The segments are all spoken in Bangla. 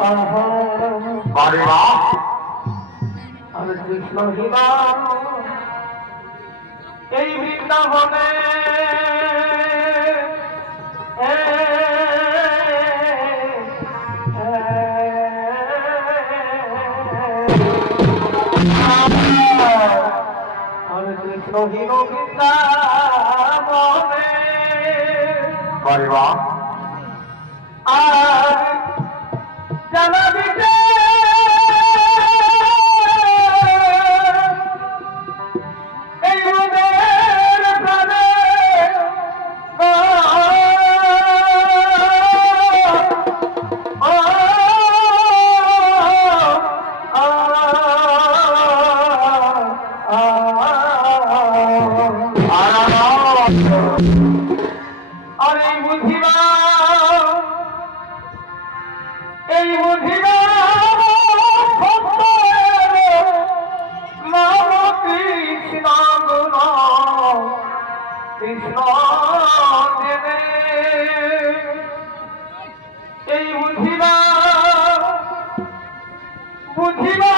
মা আমি এই বৃন্দাবনে কৃষ্ণ হিম বৃন্দাবনে বারে কৃষ্ণ দেবে এই বুঝিবা বুঝিবা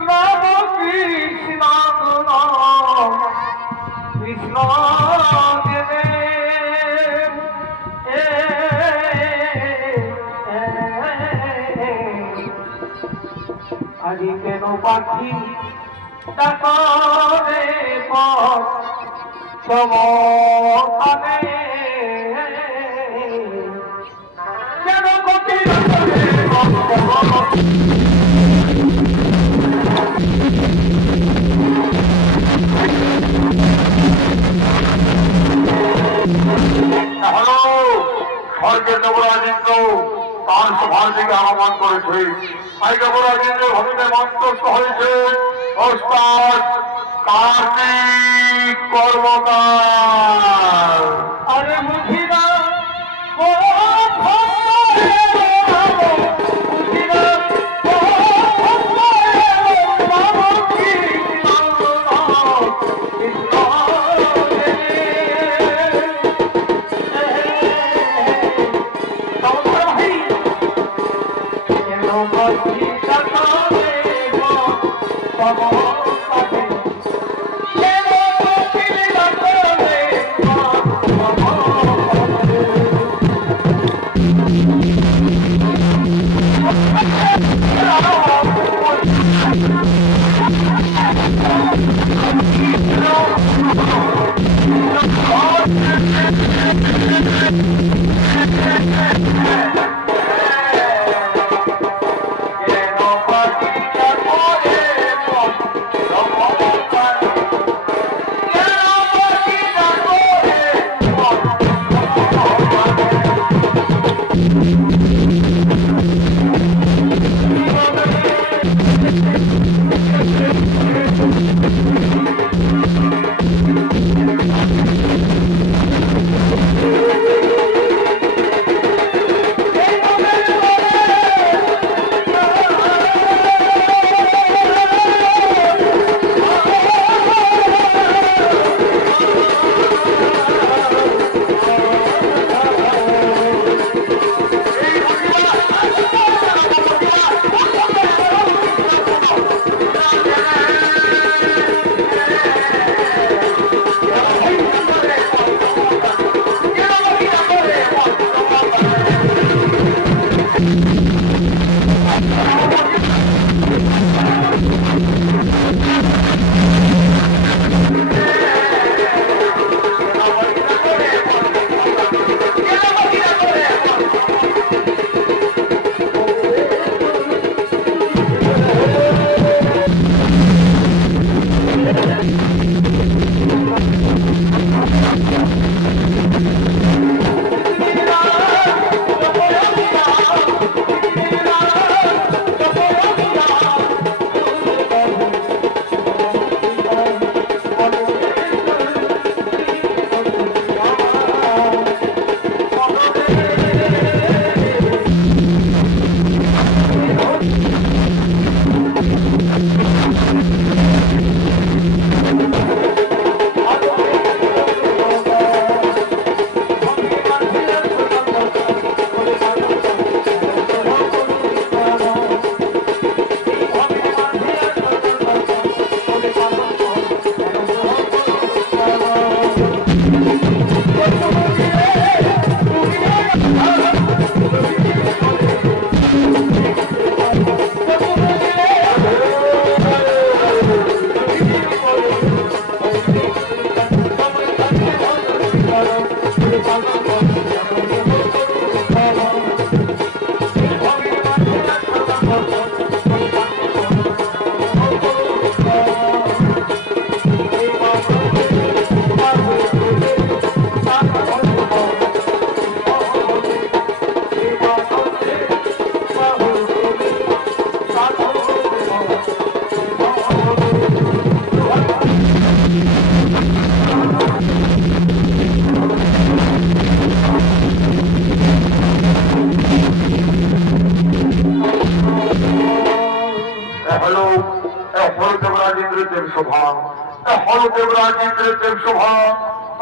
কৃষ্ণ কৃষ্ণ দেবে আজি কেন পাখি ডাকরে পমে কেন গতি হলো স্বর্গের নবরাজিন্দ্র তার সভার দিকে আহ্বান করেছে। তাই ভূমিতে মন্তস্থ হয়েছে। ওস্তাদ কার্তিক কর্মকার।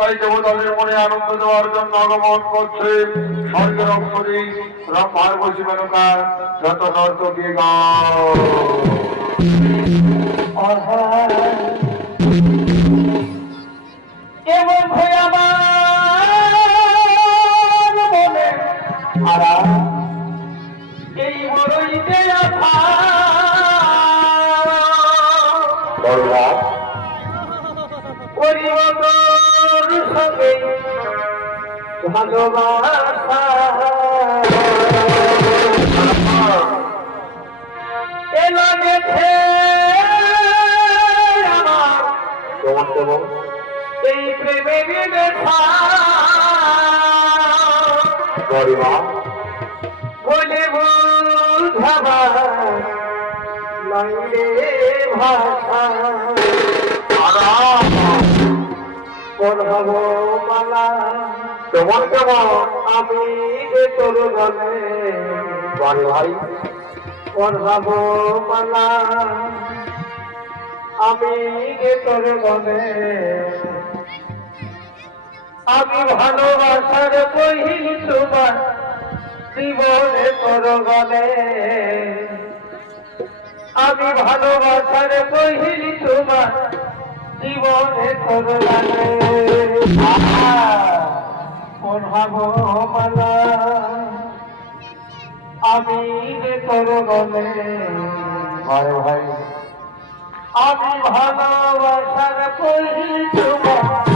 তাই দেবতাদের মনে আনন্দ দেওয়ার জন্য আগমন করছে। স্বর্গের অক্ষরে রাম বসি মেনকার যত নর্ত গাও এমন ভালোবাসা। এলো গেছে আমার। এই প্রেমের ব্যথা বলে বুঝাবা লাইলে ভাষা। পড়াবো মালা। কেমন কেমন? আমি যে তোর গলে বাড়ি ভাই। পড়াবো মালা। আমি যে তোর গলে আমি ভালোবাসার বহিল তোমার জীবনে তোর গলে আমি ভালোবাসার বহিল তোমার জীবনে তোর গলে পড়াবো মালা? আমি যে তোর গলে। ভাই ভাই আমি ভালোবাসার করি তোমার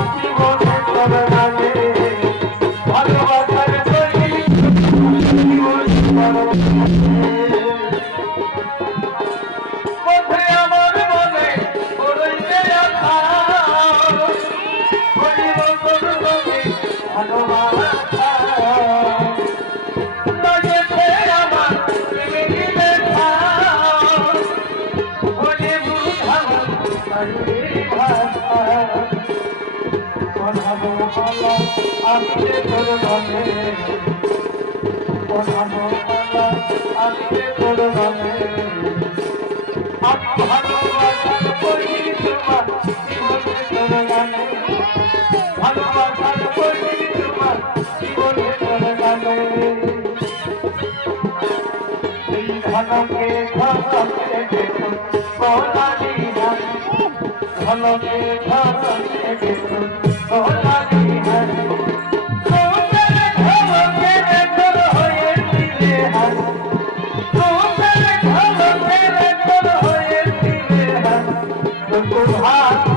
তোর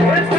Yes.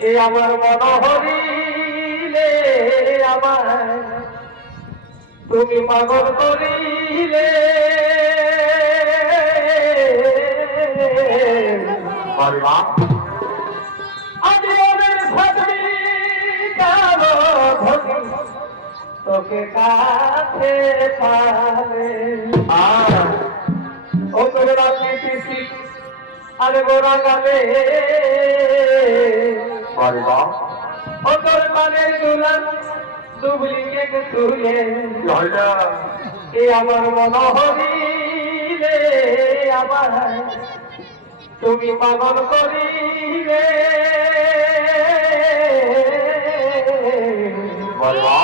এ আমার মনোহরিলে আমার। তুমি মাগর করিলে। তোকে কাছে পাবে। আর ও তোর রাজনীতি আর গোড়া গালে। অতর মানে দুলান ডুপ্লিকেট তুলে। এ আমার মনোহরিলে আমার তুমি পাগল করিলে। বলবা